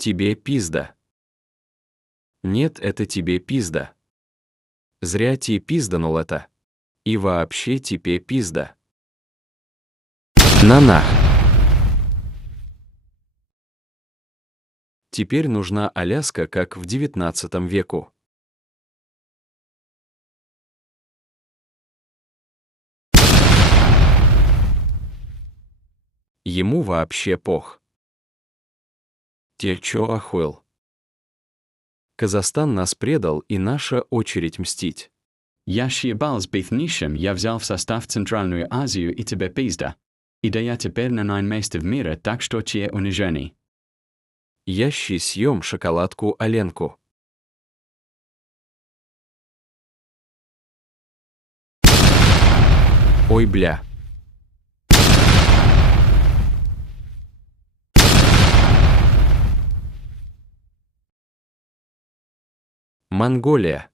Тебе пизда. Нет, это тебе пизда. Зря ти пизданул это. И вообще тебе пизда. На. Теперь нужна Аляска, как в XIX веку. Ему вообще пох. Те чё охуел? Казахстан нас предал, и наша очередь мстить. Я съебал с бифнишем, я взял в состав Центральную Азию и тебе пизда. И да я теперь на 9 месте в мире, так что тебе унижений. Я съем шоколадку Аленку. Ой, бля. Монголия.